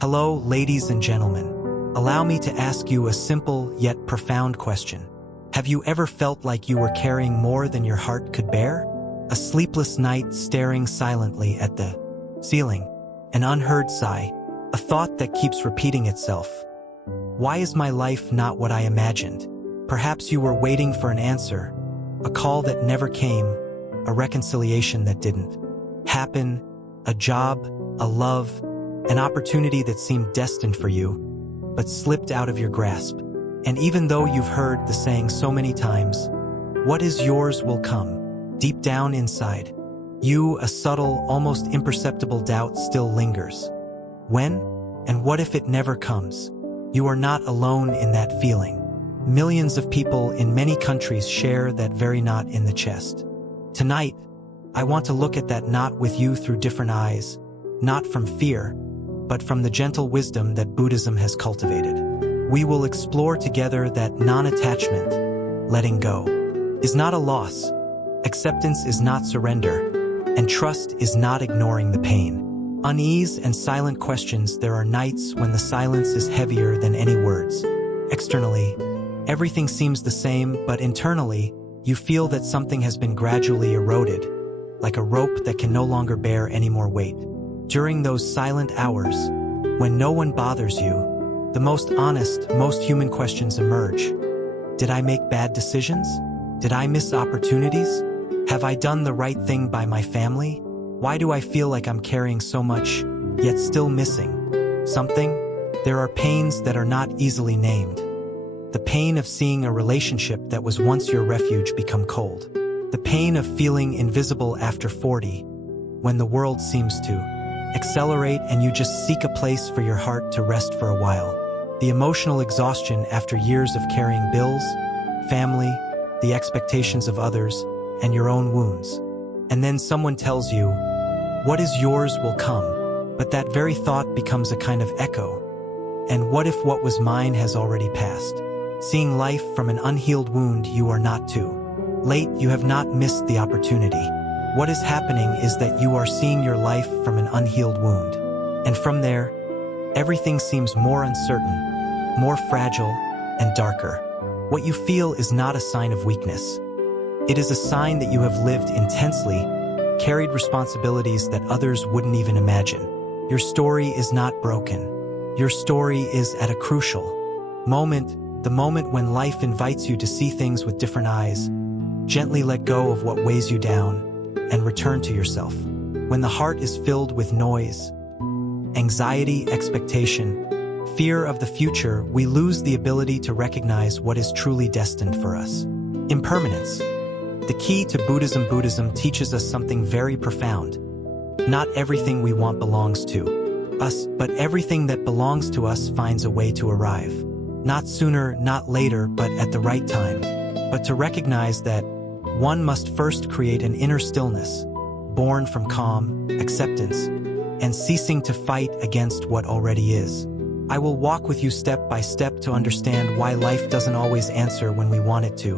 Hello, ladies and gentlemen. Allow me to ask you a simple yet profound question. Have you ever felt like you were carrying more than your heart could bear? A sleepless night staring silently at the ceiling, an unheard sigh, a thought that keeps repeating itself. Why is my life not what I imagined? Perhaps you were waiting for an answer, a call that never came, a reconciliation that didn't happen, a job, a love, an opportunity that seemed destined for you, but slipped out of your grasp. And even though you've heard the saying so many times, what is yours will come, deep down inside, a subtle, almost imperceptible doubt still lingers. When? And what if it never comes? You are not alone in that feeling. Millions of people in many countries share that very knot in the chest. Tonight, I want to look at that knot with you through different eyes, not from fear, but from the gentle wisdom that Buddhism has cultivated. We will explore together that non-attachment, letting go, is not a loss, acceptance is not surrender, and trust is not ignoring the pain. Unease and silent questions. There are nights when the silence is heavier than any words. Externally, everything seems the same, but internally, you feel that something has been gradually eroded, like a rope that can no longer bear any more weight. During those silent hours, when no one bothers you, the most honest, most human questions emerge. Did I make bad decisions? Did I miss opportunities? Have I done the right thing by my family? Why do I feel like I'm carrying so much, yet still missing something? There are pains that are not easily named. The pain of seeing a relationship that was once your refuge become cold. The pain of feeling invisible after 40, when the world seems to accelerate and you just seek a place for your heart to rest for a while. The emotional exhaustion after years of carrying bills, family, the expectations of others, and your own wounds. And then someone tells you, what is yours will come, but that very thought becomes a kind of echo. And what if what was mine has already passed? Seeing life from an unhealed wound, you are not too late, you have not missed the opportunity. What is happening is that you are seeing your life from an unhealed wound. And from there, everything seems more uncertain, more fragile, and darker. What you feel is not a sign of weakness. It is a sign that you have lived intensely, carried responsibilities that others wouldn't even imagine. Your story is not broken. Your story is at a crucial moment, the moment when life invites you to see things with different eyes, gently let go of what weighs you down, and return to yourself. When the heart is filled with noise, anxiety, expectation, fear of the future, we lose the ability to recognize what is truly destined for us. Impermanence. The key to Buddhism. Buddhism teaches us something very profound. Not everything we want belongs to us, but everything that belongs to us finds a way to arrive. Not sooner, not later, but at the right time. But to recognize that one must first create an inner stillness, born from calm, acceptance, and ceasing to fight against what already is. I will walk with you step by step to understand why life doesn't always answer when we want it to,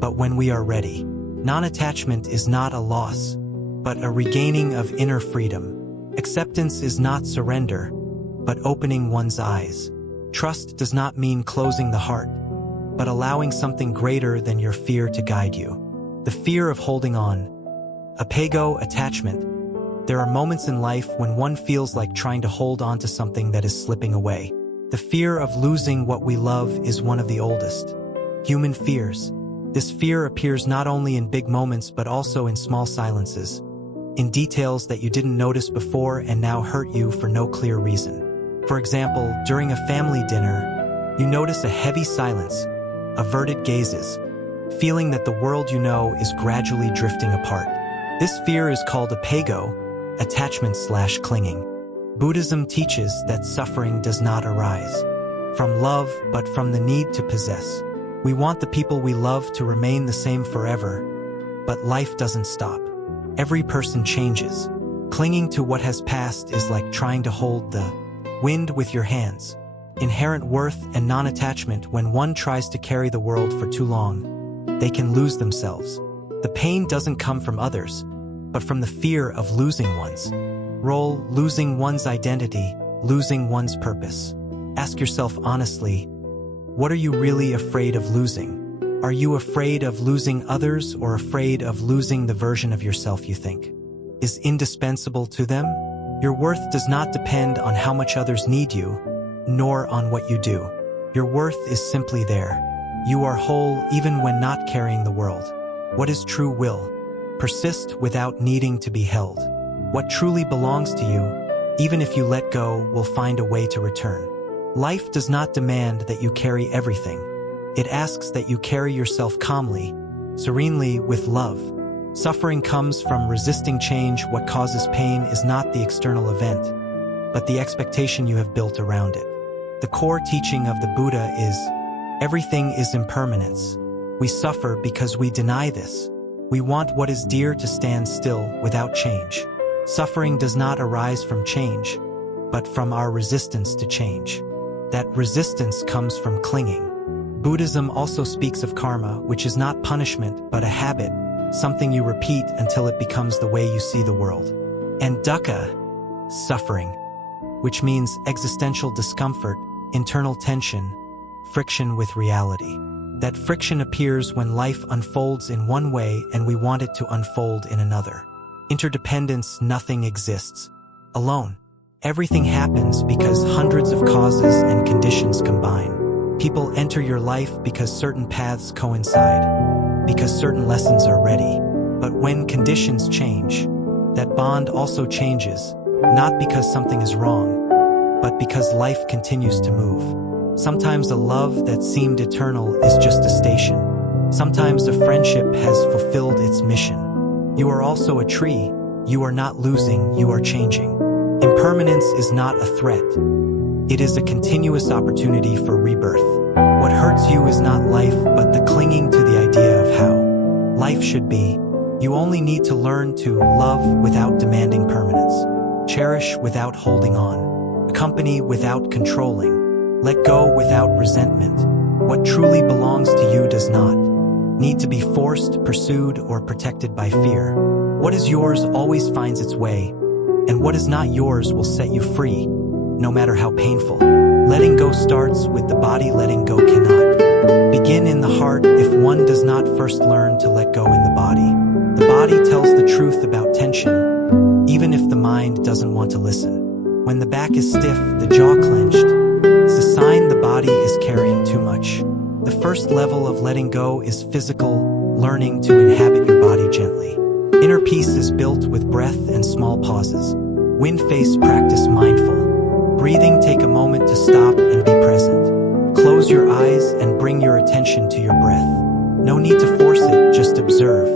but when we are ready. Non-attachment is not a loss, but a regaining of inner freedom. Acceptance is not surrender, but opening one's eyes. Trust does not mean closing the heart, but allowing something greater than your fear to guide you. The fear of holding on. Apego, attachment. There are moments in life when one feels like trying to hold on to something that is slipping away. The fear of losing what we love is one of the oldest human fears. This fear appears not only in big moments but also in small silences, in details that you didn't notice before and now hurt you for no clear reason. For example, during a family dinner, you notice a heavy silence, averted gazes, feeling that the world you know is gradually drifting apart. This fear is called apego, attachment/clinging. Buddhism teaches that suffering does not arise from love, but from the need to possess. We want the people we love to remain the same forever, but life doesn't stop. Every person changes. Clinging to what has passed is like trying to hold the wind with your hands. Inherent worth and non-attachment. When one tries to carry the world for too long, they can lose themselves. The pain doesn't come from others, but from the fear of losing one's role, losing one's identity, losing one's purpose. Ask yourself honestly, what are you really afraid of losing? Are you afraid of losing others or afraid of losing the version of yourself you think is indispensable to them? Your worth does not depend on how much others need you, nor on what you do. Your worth is simply there. You are whole even when not carrying the world. What is true will persist without needing to be held. What truly belongs to you, even if you let go, will find a way to return. Life does not demand that you carry everything. It asks that you carry yourself calmly, serenely, with love. Suffering comes from resisting change. What causes pain is not the external event, but the expectation you have built around it. The core teaching of the Buddha is, everything is impermanence. We suffer because we deny this. We want what is dear to stand still without change. Suffering does not arise from change, but from our resistance to change. That resistance comes from clinging. Buddhism also speaks of karma, which is not punishment, but a habit, something you repeat until it becomes the way you see the world. And dukkha, suffering, which means existential discomfort, internal tension, friction with reality. That friction appears when life unfolds in one way and we want it to unfold in another. Interdependence, nothing exists alone. Everything happens because hundreds of causes and conditions combine. People enter your life because certain paths coincide, because certain lessons are ready. But when conditions change, that bond also changes, not because something is wrong, but because life continues to move. Sometimes a love that seemed eternal is just a station. Sometimes a friendship has fulfilled its mission. You are also a tree. You are not losing, you are changing. Impermanence is not a threat. It is a continuous opportunity for rebirth. What hurts you is not life, but the clinging to the idea of how life should be. You only need to learn to love without demanding permanence, cherish without holding on, accompany without controlling, let go without resentment. What truly belongs to you does not need to be forced, pursued, or protected by fear. What is yours always finds its way, and what is not yours will set you free, no matter how painful. Letting go starts with the body. Letting go cannot begin in the heart if one does not first learn to let go in the body. The body tells the truth about tension, even if the mind doesn't want to listen. When the back is stiff, the jaw clenched, it's a sign the body is carrying too much. The first level of letting go is physical, learning to inhabit your body gently. Inner peace is built with breath and small pauses. Wind face practice mindful. Breathing, take a moment to stop and be present. Close your eyes and bring your attention to your breath. No need to force it, just observe.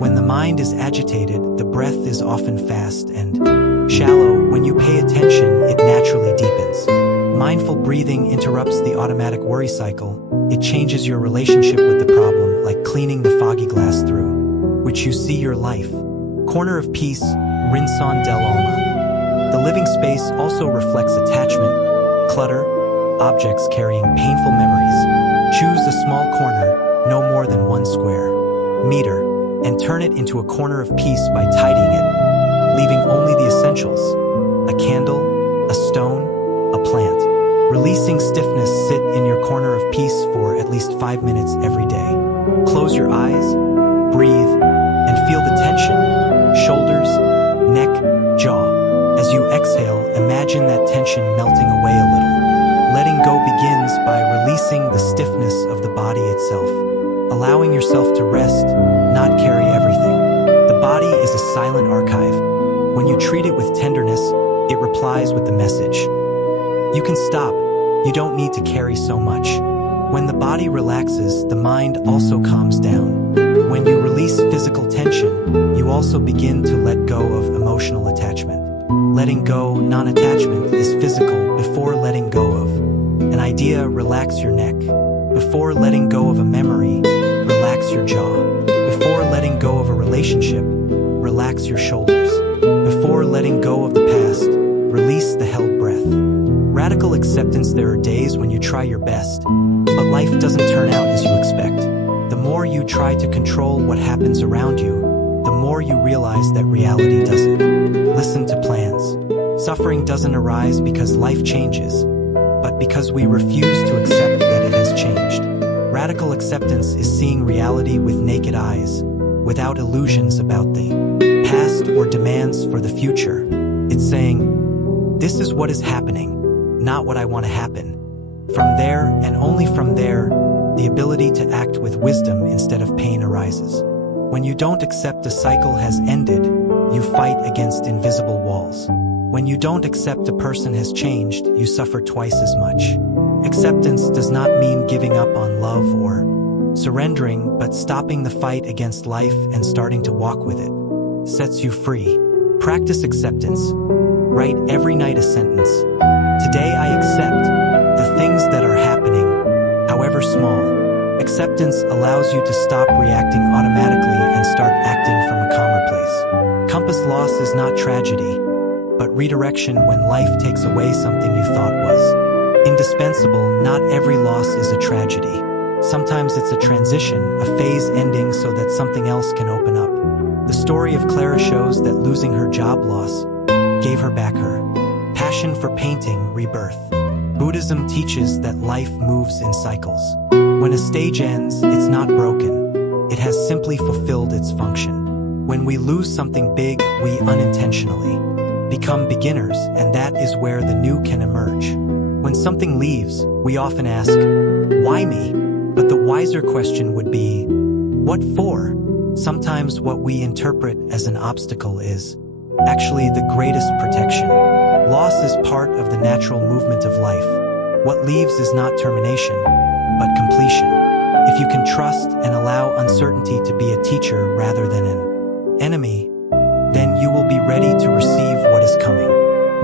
When the mind is agitated, the breath is often fast and shallow. When you pay attention, it naturally deepens. Mindful breathing interrupts the automatic worry cycle. It changes your relationship with the problem, like cleaning the foggy glass through which you see your life. Corner of peace, Rinson del Alma. The living space also reflects attachment, clutter, objects carrying painful memories. Choose a small corner, no more than 1 square meter, and turn it into a corner of peace by tidying it, leaving only the essentials: a candle, a stone, a plant. Releasing stiffness, sit in your corner of peace for at least 5 minutes every day. Close your eyes, breathe, and feel the tension, shoulders, neck, jaw. As you exhale, imagine that tension melting away a little. Letting go begins by releasing the stiffness of the body itself, allowing yourself to rest, not carry everything. The body is a silent archive. When you treat it with tenderness, it replies with the message. You can stop. You don't need to carry so much. When the body relaxes, the mind also calms down. When you release physical tension, you also begin to let go of emotional attachment. Letting go, non-attachment, is physical. Before letting go of an idea, relax your neck. Before letting go of a memory, relax your jaw. Before letting go of a relationship, relax your shoulders. Before letting go of the past, release the held breath. Radical acceptance. There are days when you try your best, but life doesn't turn out as you expect. The more you try to control what happens around you, the more you realize that reality doesn't listen to plans. Suffering doesn't arise because life changes, but because we refuse to accept that it has changed. Radical acceptance is seeing reality with naked eyes, without illusions about the past or demands for the future. It's saying, this is what is happening, not what I want to happen. From there, and only from there, the ability to act with wisdom instead of pain arises. When you don't accept a cycle has ended, you fight against invisible walls. When you don't accept a person has changed, you suffer twice as much. Acceptance does not mean giving up on love or surrendering, but stopping the fight against life and starting to walk with it. Sets you free. Practice acceptance. Write every night a sentence. Today I accept the things that are happening, however small. Acceptance allows you to stop reacting automatically and start acting from a calmer place. Compass loss is not tragedy, but redirection when life takes away something you thought was indispensable. Not every loss is a tragedy. Sometimes it's a transition, a phase ending so that something else can open up. The story of Clara shows that losing her job loss gave her back her passion for painting, rebirth. Buddhism teaches that life moves in cycles. When a stage ends, it's not broken. It has simply fulfilled its function. When we lose something big, we unintentionally become beginners, and that is where the new can emerge. When something leaves, we often ask, why me? But the wiser question would be, what for? Sometimes what we interpret as an obstacle is actually the greatest protection. Loss is part of the natural movement of life. What leaves is not termination, but completion. If you can trust and allow uncertainty to be a teacher rather than an enemy, then you will be ready to receive what is coming.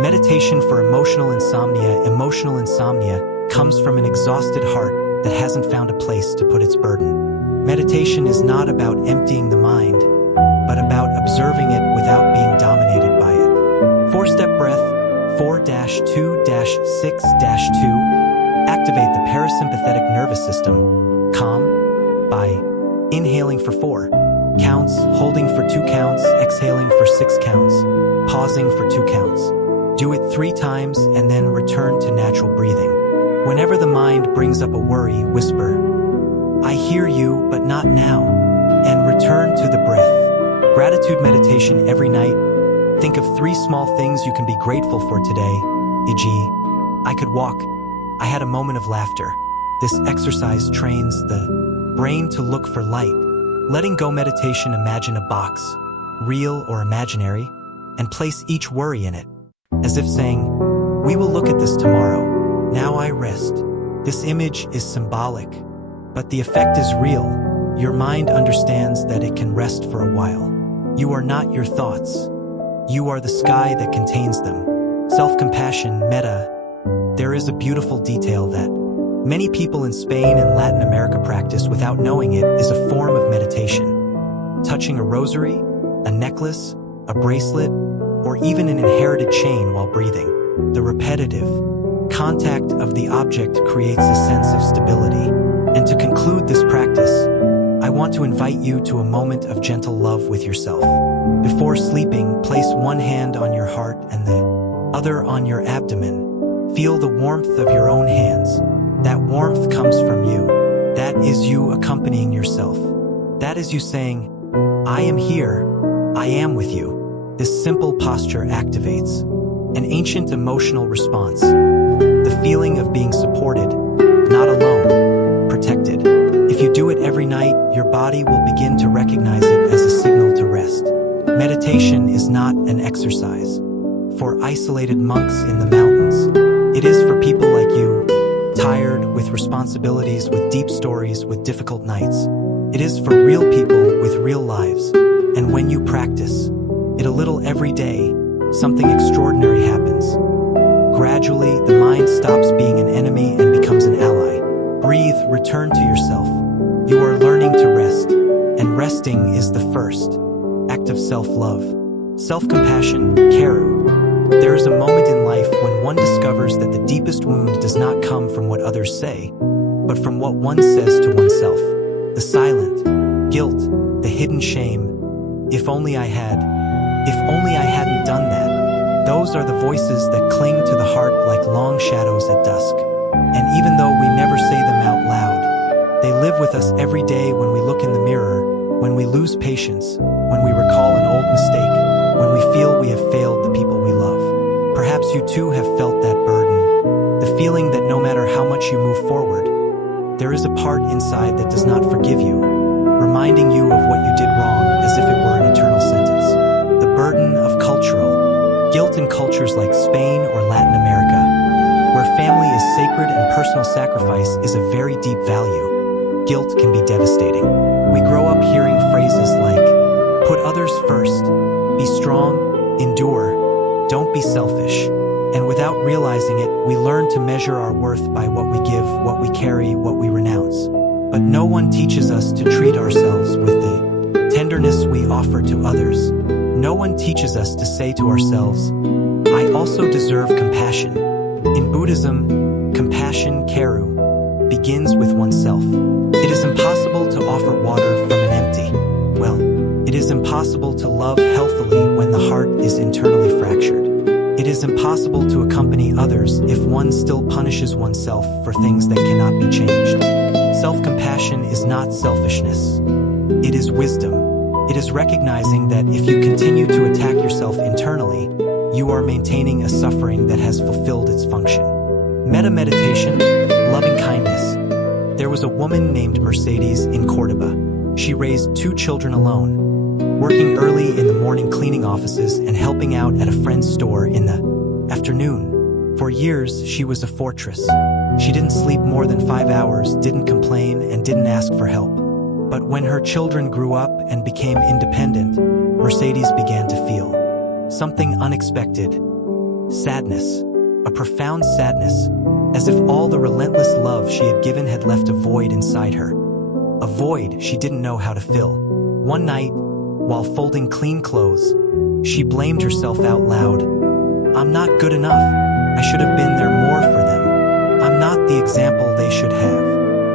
Meditation for emotional insomnia. Emotional insomnia comes from an exhausted heart that hasn't found a place to put its burden. Meditation is not about emptying the mind, but about observing it without being dominated by it. 4-step breath. 4-2-6-2. Activate the parasympathetic nervous system. Calm by inhaling for 4 counts, holding for 2 counts, exhaling for 6 counts, pausing for 2 counts. Do it 3 times and then return to natural breathing. Whenever the mind brings up a worry, whisper, I hear you, but not now, and return to the breath. Gratitude meditation every night. Think of 3 small things you can be grateful for today, e.g., I could walk, I had a moment of laughter. This exercise trains the brain to look for light. Letting go meditation. Imagine a box, real or imaginary, and place each worry in it, as if saying, we will look at this tomorrow. Now I rest. This image is symbolic, but the effect is real. Your mind understands that it can rest for a while. You are not your thoughts. You are the sky that contains them. Self-compassion, metta. There is a beautiful detail that many people in Spain and Latin America practice without knowing it is a form of meditation. Touching a rosary, a necklace, a bracelet, or even an inherited chain while breathing. The repetitive contact of the object creates a sense of stability. And to conclude this practice, I want to invite you to a moment of gentle love with yourself. Before sleeping, place one hand on your heart and the other on your abdomen. Feel the warmth of your own hands. That warmth comes from you. That is you accompanying yourself. That is you saying, I am here, I am with you. This simple posture activates an ancient emotional response. The feeling of being supported, not alone, protected. If you do it every night, your body will begin to recognize it as a signal to rest. Meditation is not an exercise for isolated monks in the mountains. It is for people like you, tired, with responsibilities, with deep stories, with difficult nights. It is for real people with real lives. And when you practice it a little every day, something extraordinary happens. Gradually, the mind stops being an enemy and becomes an ally. Breathe, return to yourself. You are learning to rest, and resting is the first act of self-love. Self-compassion, Caruṇā. There is a moment in life when one discovers that the deepest wound does not come from what others say, but from what one says to oneself. The silent guilt, the hidden shame. If only I hadn't done that. Those are the voices that cling to the heart like long shadows at dusk. And even though we never say them out loud, they live with us every day when we look in the mirror, when we lose patience, when we recall an old mistake, when we feel we have failed the people we love. Perhaps you too have felt that burden, the feeling that no matter how much you move forward, there is a part inside that does not forgive you, reminding you of what you did wrong as if it were an eternal sentence. The burden of cultural guilt in cultures like Spain or Latin America, where family is sacred and personal sacrifice is a very deep value, guilt can be devastating. We grow up hearing phrases like, put others first, be strong, endure, don't be selfish. And without realizing it, we learn to measure our worth by what we give, what we carry, what we renounce. But no one teaches us to treat ourselves with the tenderness we offer to others. No one teaches us to say to ourselves, I also deserve compassion. In Buddhism, compassion, Caruṇā, begins with oneself. It is impossible to offer water from an empty well. It is impossible to love healthily when the heart is internally fractured. It is impossible to accompany others if one still punishes oneself for things that cannot be changed. Self-compassion is not selfishness. It is wisdom. It is recognizing that if you continue to attack yourself internally, you are maintaining a suffering that has fulfilled its function. Metta Meditation, loving kindness. There was a woman named Mercedes in Córdoba. She raised 2 children alone, working early in the morning cleaning offices and helping out at a friend's store in the afternoon. For years, she was a fortress. She didn't sleep more than 5 hours, didn't complain, and didn't ask for help. But when her children grew up and became independent, Mercedes began to feel something unexpected. Sadness. A profound sadness, as if all the relentless love she had given had left a void inside her. A void she didn't know how to fill. One night, while folding clean clothes, she blamed herself out loud. I'm not good enough. I should have been there more for them. I'm not the example they should have.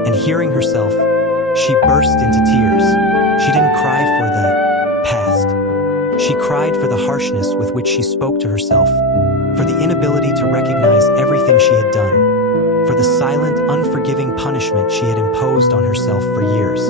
And hearing herself, she burst into tears. She didn't cry for the past. She cried for the harshness with which she spoke to herself, for the inability to recognize everything she had done, for the silent, unforgiving punishment she had imposed on herself for years.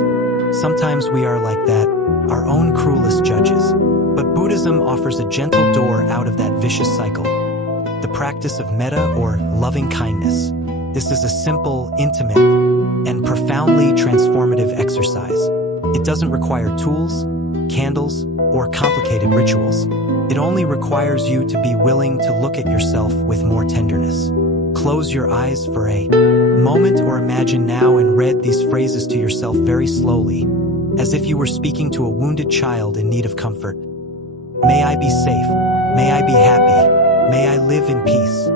Sometimes we are like that, our own cruelest judges. But Buddhism offers a gentle door out of that vicious cycle. The practice of metta, or loving kindness. This is a simple, intimate, and profoundly transformative exercise. It doesn't require tools, candles, or complicated rituals. It only requires you to be willing to look at yourself with more tenderness. Close your eyes for a moment or imagine now and read these phrases to yourself very slowly, as if you were speaking to a wounded child in need of comfort. May I be safe. May I be happy. May I live in peace.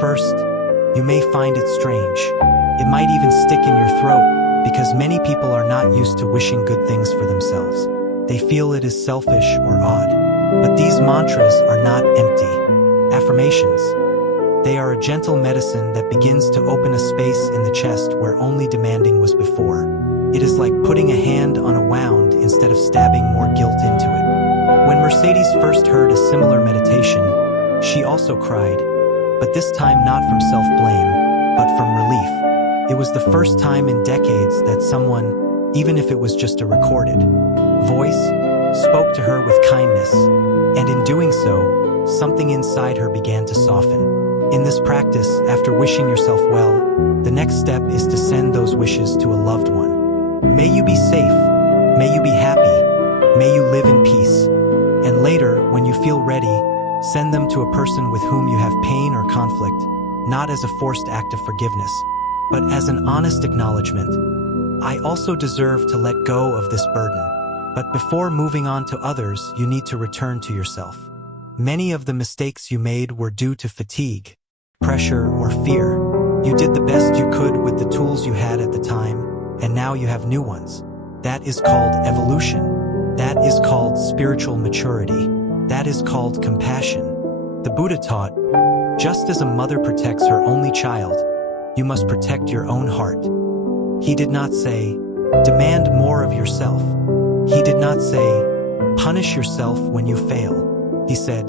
First, you may find it strange. It might even stick in your throat, because many people are not used to wishing good things for themselves. They feel it is selfish or odd. But these mantras are not empty affirmations. They are a gentle medicine that begins to open a space in the chest where only demanding was before. It is like putting a hand on a wound instead of stabbing more guilt into it. When Mercedes first heard a similar meditation, she also cried, but this time not from self-blame, but from relief. It was the first time in decades that someone, even if it was just a recorded voice, spoke to her with kindness, and in doing so, something inside her began to soften. In this practice, after wishing yourself well, the next step is to send those wishes to a loved one. May you be safe, may you be happy, may you live in peace. And later, when you feel ready, send them to a person with whom you have pain or conflict, not as a forced act of forgiveness, but as an honest acknowledgement. I also deserve to let go of this burden. But before moving on to others, you need to return to yourself. Many of the mistakes you made were due to fatigue, pressure, or fear. You did the best you could with the tools you had at the time, and now you have new ones. That is called evolution. That is called spiritual maturity. That is called compassion. The Buddha taught, just as a mother protects her only child, you must protect your own heart. He did not say, demand more of yourself. He did not say, punish yourself when you fail. He said,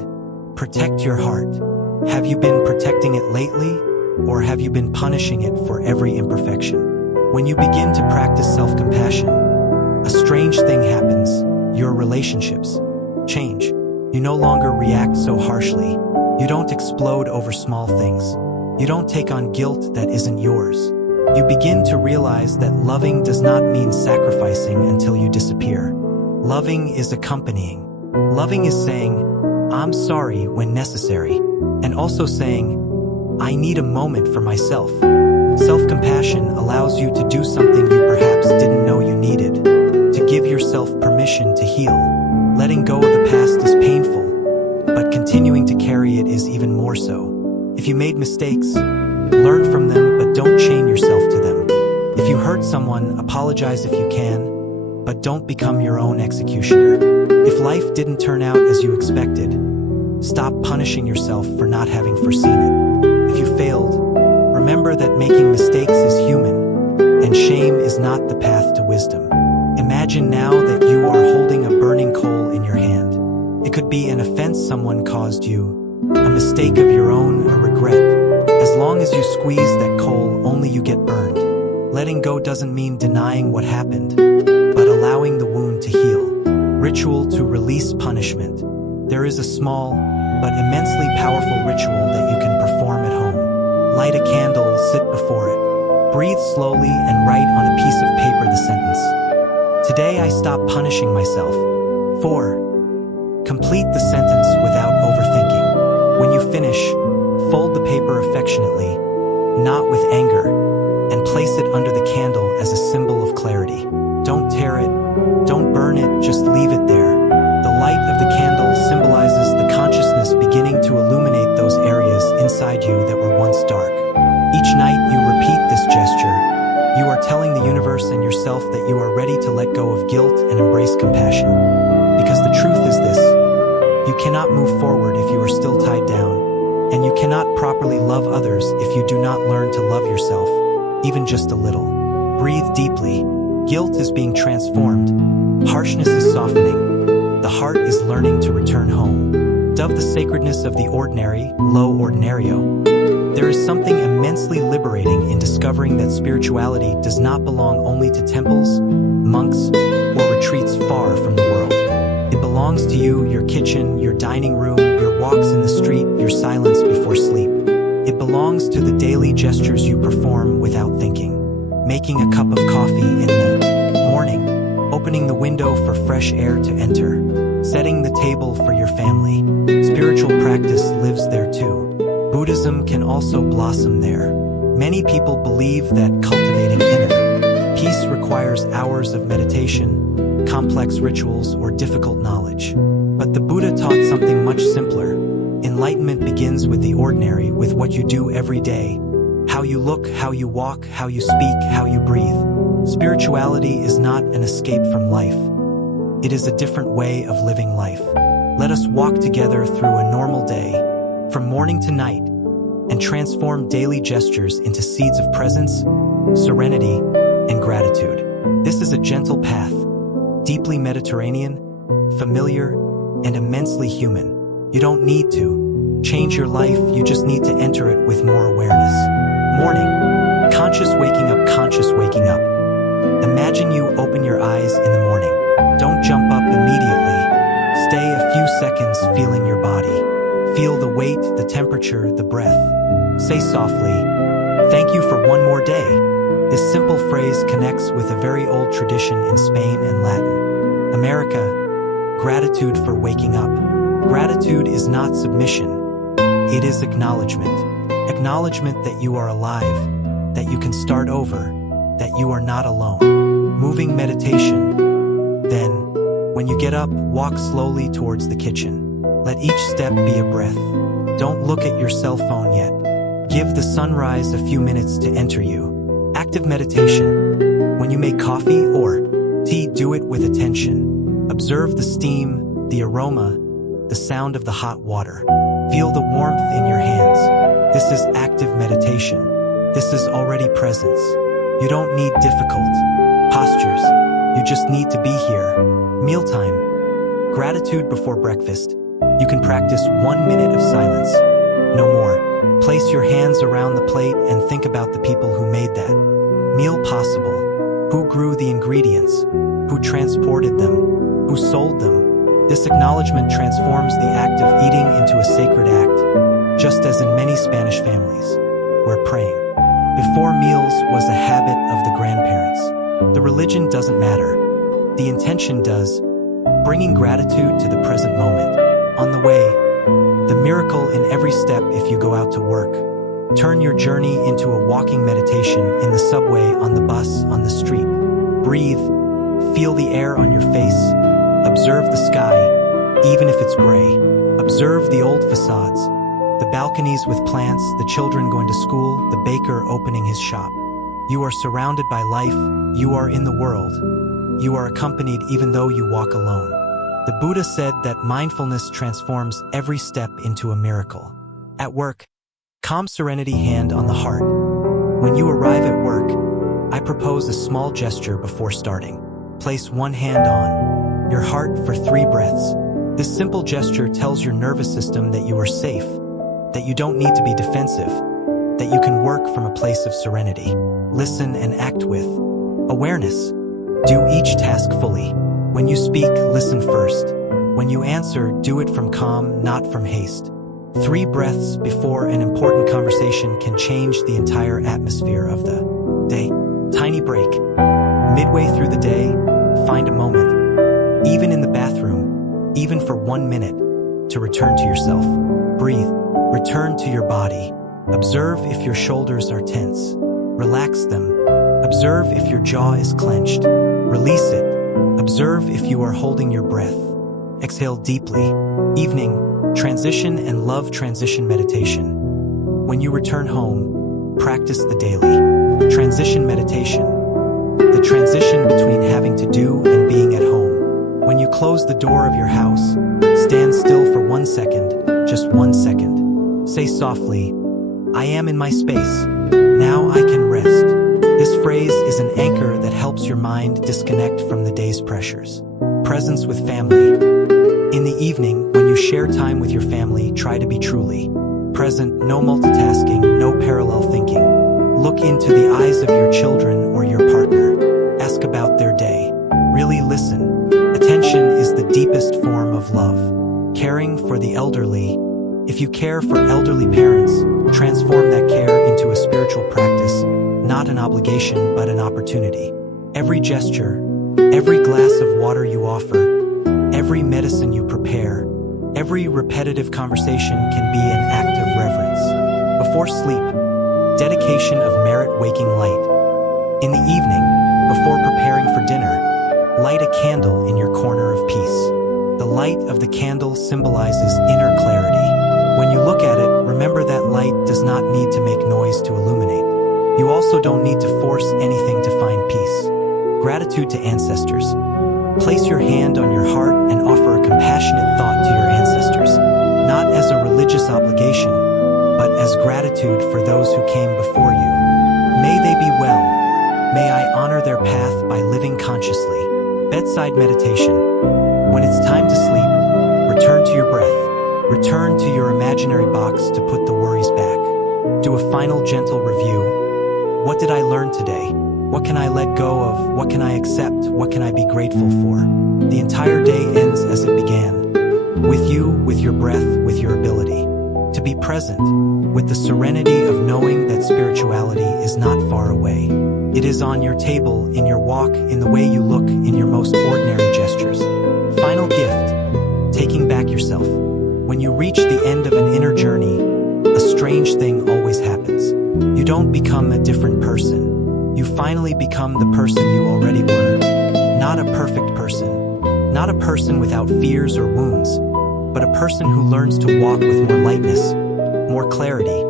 Protect your heart. Have you been protecting it lately, or have you been punishing it for every imperfection? When you begin to practice self-compassion, a strange thing happens. Your relationships change. You no longer react so harshly. You don't explode over small things. You don't take on guilt that isn't yours. You begin to realize that loving does not mean sacrificing until you disappear. Loving is accompanying. Loving is saying, "I'm sorry" when necessary, and also saying, "I need a moment for myself." Self-compassion allows you to do something you perhaps didn't know you needed, to give yourself permission to heal. Letting go of the past is painful, but continuing to carry it is even more so. If you made mistakes, learn from them, but don't chain yourself to them. If you hurt someone, apologize if you can, but don't become your own executioner. If life didn't turn out as you expected, stop punishing yourself for not having foreseen it. If you failed, remember that making mistakes is human, and shame is not the path to wisdom. Imagine now that you are holding a burning coal in your hand. It could be an offense someone caused you, a mistake of your own, a regret. As long as you squeeze that coal, only you get burned. Letting go doesn't mean denying what happened, but allowing the wound to heal. Ritual to release punishment. There is a small, but immensely powerful ritual that you can perform at home. Light a candle, sit before it. Breathe slowly and write on a piece of paper the sentence, "Today I stop punishing myself." 4. Complete the sentence without overthinking. When you finish, fold the paper affectionately, not with anger, and place it under the candle as a symbol of clarity. Don't tear it, don't burn it, just leave it there. The light of the candle symbolizes the consciousness beginning to illuminate those areas inside you that were once dark. Each night you repeat this gesture. You are telling the universe and yourself that you are ready to let go of guilt and embrace compassion. Because the truth is this: you cannot move forward if you are still tied down, and you cannot properly love others if you do not learn to love yourself, even just a little. Breathe deeply. Guilt is being transformed. Harshness is softening. The heart is learning to return home. Dove the sacredness of the ordinary, lo ordinario. There is something immensely liberating in discovering that spirituality does not belong only to temples, monks, or retreats far from the world. It belongs to you, your kitchen, your dining room, your walks in the street, your silence before sleep. It belongs to the daily gestures you perform without thinking. Making a cup of coffee in the morning, opening the window for fresh air to enter, setting the table for your family. Spiritual practice lives there too. Buddhism can also blossom there. Many people believe that cultivating inner peace requires hours of meditation, complex rituals, or difficult knowledge. But the Buddha taught something much simpler. Enlightenment begins with the ordinary, with what you do every day. How you look, how you walk, how you speak, how you breathe. Spirituality is not an escape from life. It is a different way of living life. Let us walk together through a normal day, from morning to night, and transform daily gestures into seeds of presence, serenity, and gratitude. This is a gentle path, deeply Mediterranean, familiar, and immensely human. You don't need to change your life, you just need to enter it with more awareness. Morning. Conscious waking up, conscious waking up. Imagine you open your eyes in the morning. Don't jump up immediately. Stay a few seconds feeling your body. Feel the weight, the temperature, the breath. Say softly, "Thank you for one more day." This simple phrase connects with a very old tradition in Spain and Latin America. Gratitude for waking up. Gratitude is not submission. It is acknowledgement. Acknowledgement that you are alive, that you can start over, that you are not alone. Moving meditation. Then, when you get up, walk slowly towards the kitchen. Let each step be a breath. Don't look at your cell phone yet. Give the sunrise a few minutes to enter you. Active meditation. When you make coffee or tea, do it with attention. Observe the steam, the aroma, the sound of the hot water. Feel the warmth in your hands. This is active meditation. This is already presence. You don't need difficult postures. You just need to be here. Mealtime. Gratitude before breakfast. You can practice 1 minute of silence. No more. Place your hands around the plate and think about the people who made that meal possible, who grew the ingredients, who transported them, who sold them. This acknowledgement transforms the act of eating into a sacred act, just as in many Spanish families, where praying before meals was a habit of the grandparents. The religion doesn't matter. The intention does, bringing gratitude to the present moment. On the way, the miracle in every step if you go out to work. Turn your journey into a walking meditation in the subway, on the bus, on the street. Breathe, feel the air on your face. Observe the sky, even if it's gray. Observe the old facades, the balconies with plants, the children going to school, the baker opening his shop. You are surrounded by life, you are in the world. You are accompanied even though you walk alone. The Buddha said that mindfulness transforms every step into a miracle. At work, calm serenity, hand on the heart. When you arrive at work, I propose a small gesture before starting. Place one hand on your heart for 3 breaths. This simple gesture tells your nervous system that you are safe, that you don't need to be defensive, that you can work from a place of serenity. Listen and act with awareness. Do each task fully. When you speak, listen first. When you answer, do it from calm, not from haste. 3 breaths before an important conversation can change the entire atmosphere of the day. Tiny break. Midway through the day, find a moment, even in the bathroom, even for 1 minute, to return to yourself. Breathe. Return to your body. Observe if your shoulders are tense. Relax them. Observe if your jaw is clenched. Release it. Observe if you are holding your breath. Exhale deeply. Evening, transition and love transition meditation. When you return home, practice the daily transition meditation. The transition between having to do and being at home. When you close the door of your house, stand still for 1 second, just 1 second. Say softly, I am in my space. Now I can rest. This phrase is an anchor that helps your mind disconnect from the day's pressures. Presence with family. In the evening, when you share time with your family, try to be truly present, no multitasking, no parallel thinking. Look into the eyes of your children or your partner. Ask about their day. Really listen. Attention is the deepest form of love. Caring for the elderly. If you care for elderly parents, transform that care into a spiritual practice, not an obligation but an opportunity. Every gesture, every glass of water you offer, every medicine you prepare, every repetitive conversation can be an act of reverence. Before sleep, dedication of merit, waking light. In the evening, before preparing for dinner, light a candle in your corner of peace. The light of the candle symbolizes inner clarity. When you look at it, remember that light does not need to make noise to illuminate. You also don't need to force anything to find peace. Gratitude to ancestors. Place your hand on your heart and offer a compassionate thought to your ancestors, not as a religious obligation, but as gratitude for those who came before you. May they be well. May I honor their path by living consciously. Bedside meditation. When it's time to sleep, return to your breath. Return to your imaginary box to put the worries back. Do a final gentle review. What did I learn today? What can I let go of? What can I accept? What can I be grateful for? The entire day ends as it began. With you, with your breath, with your ability to be present, with the serenity of knowing that spirituality is not far away. It is on your table, in your walk, in the way you look, in your most ordinary gestures. Final gift, taking back yourself. When you reach the end of an inner journey, a strange thing always happens. You don't become a different person. You finally become the person you already were. Not a perfect person. Not a person without fears or wounds, but a person who learns to walk with more lightness, more clarity,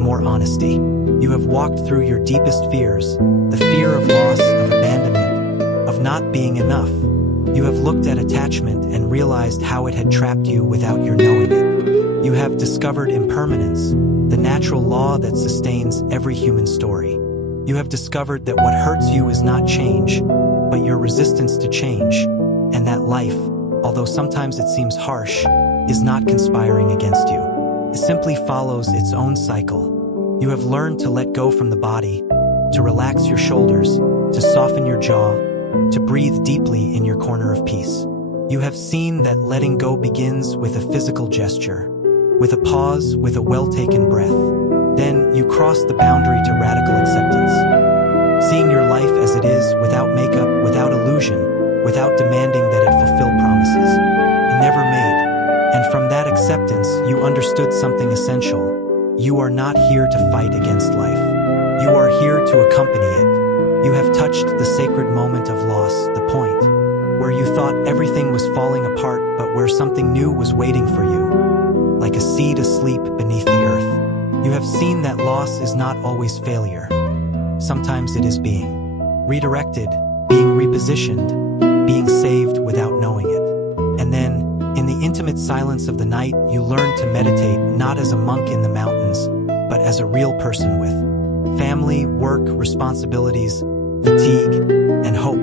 more honesty. You have walked through your deepest fears, the fear of loss, of abandonment, of not being enough. You have looked at attachment and realized how it had trapped you without your knowing it. You have discovered impermanence, the natural law that sustains every human story. You have discovered that what hurts you is not change, but your resistance to change, and that life, although sometimes it seems harsh, is not conspiring against you. It simply follows its own cycle. You have learned to let go from the body, to relax your shoulders, to soften your jaw, to breathe deeply in your corner of peace. You have seen that letting go begins with a physical gesture, with a pause, with a well-taken breath. Then you cross the boundary to radical acceptance, seeing your life as it is, without makeup, without illusion, without demanding that it fulfill promises it never made. And from that acceptance, you understood something essential. You are not here to fight against life. You are here to accompany it. You have touched the sacred moment of loss, the point where you thought everything was falling apart, but where something new was waiting for you, like a seed asleep beneath the earth. You have seen that loss is not always failure. Sometimes it is being redirected, being repositioned, being saved without knowing it. And then, in the intimate silence of the night, you learn to meditate not as a monk in the mountains, but as a real person with family, work, responsibilities, fatigue, and hope.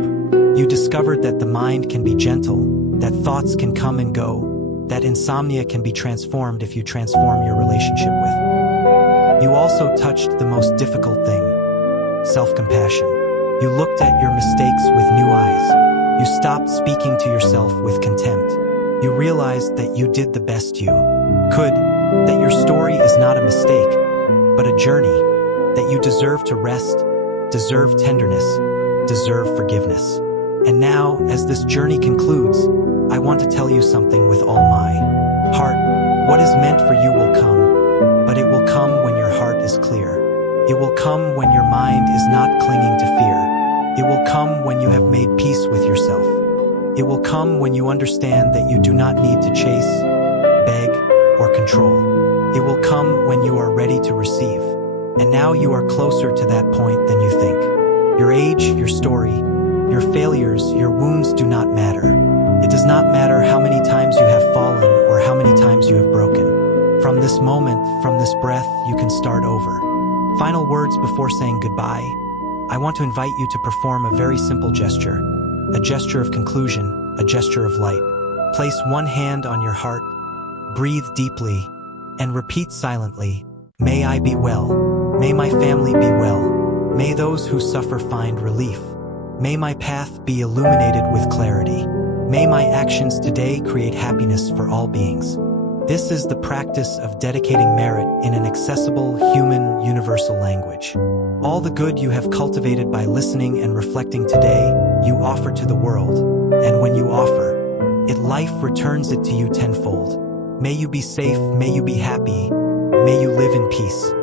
You discovered that the mind can be gentle, that thoughts can come and go, that insomnia can be transformed if you transform your relationship with. You also touched the most difficult thing, self-compassion. You looked at your mistakes with new eyes. You stopped speaking to yourself with contempt. You realized that you did the best you could, that your story is not a mistake, but a journey, that you deserve to rest, deserve tenderness, deserve forgiveness. And now, as this journey concludes, I want to tell you something with all my heart. What is meant for you will come, but it will come when your heart is clear. It will come when your mind is not clinging to fear. It will come when you have made peace with yourself. It will come when you understand that you do not need to chase, beg, or control. It will come when you are ready to receive. And now you are closer to that point than you think. Your age, your story, your failures, your wounds do not matter. It does not matter how many times you have fallen or how many times you have broken. From this moment, from this breath, you can start over. Final words before saying goodbye. I want to invite you to perform a very simple gesture. A gesture of conclusion, a gesture of light. Place one hand on your heart, breathe deeply, and repeat silently, may I be well, may my family be well, may those who suffer find relief, may my path be illuminated with clarity, may my actions today create happiness for all beings. This is the practice of dedicating merit in an accessible, human, universal language. All the good you have cultivated by listening and reflecting today, you offer to the world, and when you offer it, life returns it to you tenfold. May you be safe, may you be happy, may you live in peace.